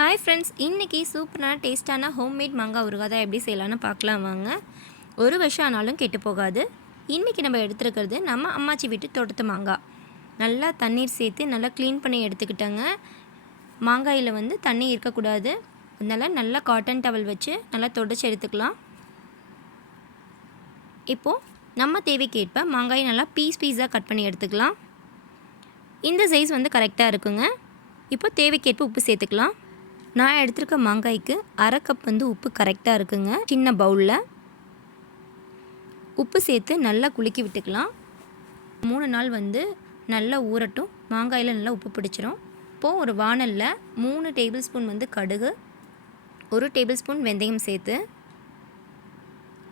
Hi friends, இன்றைக்கி சூப்பரான டேஸ்ட்டான ஹோம்மேட் மாங்காய் ஊறுகாய் தான் எப்படி செய்யலான்னு பார்க்கலாம் வாங்க. ஒரு வருஷம் ஆனாலும் கெட்டு போகாது. இன்றைக்கி நம்ம எடுத்துருக்கிறது நம்ம அம்மாச்சி வீட்டு தோட்டத்து மாங்காய். நல்லா தண்ணீர் சேர்த்து நல்லா க்ளீன் பண்ணி எடுத்துக்கிட்டேங்க. மாங்காயில் தண்ணி இருக்கக்கூடாது. அதனால் நல்லா காட்டன் டவல் வச்சு நல்லா தொடச்சி எடுத்துக்கலாம். இப்போது நம்ம தேவைக்கேற்ப மாங்காயை நல்லா பீஸாக கட் பண்ணி எடுத்துக்கலாம். இந்த சைஸ் கரெக்டாக இருக்குங்க. இப்போ தேவைக்கேற்ப உப்பு சேர்த்துக்கலாம். நான் எடுத்துருக்க மாங்காய்க்கு அரை கப் உப்பு கரெக்டாக இருக்குங்க. சின்ன பவுலில் உப்பு சேர்த்து நல்லா குலுக்கி விட்டுக்கலாம். 3 நாள் நல்லா ஊறட்டும். மாங்காயில் நல்லா உப்பு பிடிச்சிரும். இப்போது ஒரு வாணலில் 3 டேபிள் ஸ்பூன் கடுகு, 1 டேபிள் ஸ்பூன் வெந்தயம் சேர்த்து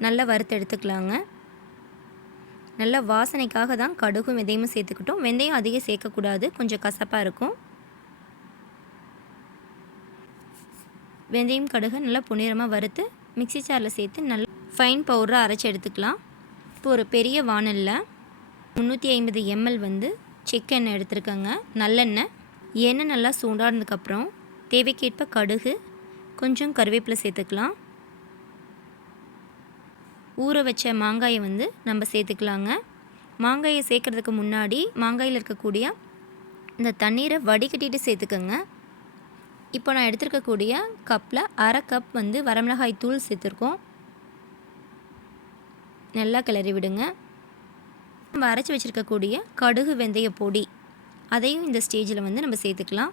நல்லா வறுத்து எடுத்துக்கலாங்க. நல்லா வாசனைக்காக தான் கடுகும் வெந்தயமும் சேர்த்துக்கிட்டோம். வெந்தயம் அதிகம் சேர்க்கக்கூடாது, கொஞ்சம் கசப்பாக இருக்கும். வெந்தயம் கடுகு நல்லா பொன்னிறமாக வறுத்து மிக்ஸி ஜாரில் சேர்த்து நல்லா ஃபைன் பவுடராக அரைச்சி எடுத்துக்கலாம். இப்போ ஒரு பெரிய வாணலில் 350 ml செக்கு எண்ணெய் எடுத்துருக்கேங்க. நல்லெண்ணெய். எண்ணெய் நல்லா சூடானதுக்கப்புறம் தேவைக்கேற்ப கடுகு, கொஞ்சம் கருவேப்பிலை சேர்த்துக்கலாம். ஊற வச்ச மாங்காயை நம்ம சேர்த்துக்கலாங்க. மாங்காயை சேர்க்குறதுக்கு முன்னாடி மாங்காயில் இருக்கக்கூடிய இந்த தண்ணீரை வடிகட்டிட்டு சேர்த்துக்கோங்க. இப்போ நான் எடுத்துருக்கக்கூடிய கப்பில் அரை கப் வரமிளகாய் தூள் சேர்த்துருக்கோம். நல்லா கிளறி விடுங்க. நம்ம அரைச்சி வச்சுருக்கக்கூடிய கடுகு வெந்தய பொடி அதையும் இந்த ஸ்டேஜில் நம்ம சேர்த்துக்கலாம்.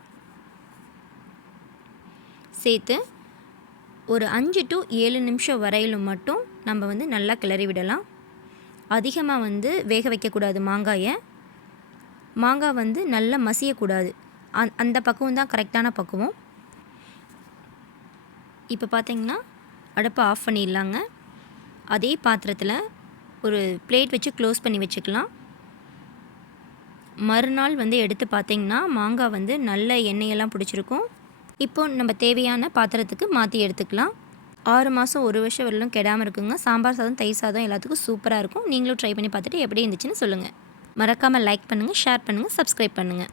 சேர்த்து ஒரு 5 to 7 நிமிஷம் வரையிலும் மட்டும் நம்ம நல்லா கிளறி விடலாம். அதிகமாக வேக வைக்கக்கூடாது மாங்காயை. மாங்காய் நல்லா மசியக்கூடாது. அந்த பக்குவம் தான் கரெக்டான பக்குவம். இப்போ பார்த்திங்கன்னா அடுப்பை ஆஃப் பண்ணிடலாங்க. அதே பாத்திரத்தில் ஒரு பிளேட் வச்சு க்ளோஸ் பண்ணி வச்சுக்கலாம். மறுநாள் எடுத்து பார்த்திங்கன்னா மாங்காய் நல்ல எண்ணெயெல்லாம் பிடிச்சிருக்கும். இப்போது நம்ம தேவையான பாத்திரத்துக்கு மாற்றி எடுத்துக்கலாம். 6 மாதம் 1 வருஷம் வரலும் கெடாமல் இருக்குங்க. சாம்பார் சாதம், தயிர் சாதம் எல்லாத்துக்கும் சூப்பராக இருக்கும். நீங்களும் ட்ரை பண்ணி பார்த்துட்டு எப்படி இருந்துச்சுன்னு சொல்லுங்கள். மறக்காமல் லைக் பண்ணுங்கள், ஷேர் பண்ணுங்கள், சப்ஸ்கிரைப் பண்ணுங்கள்.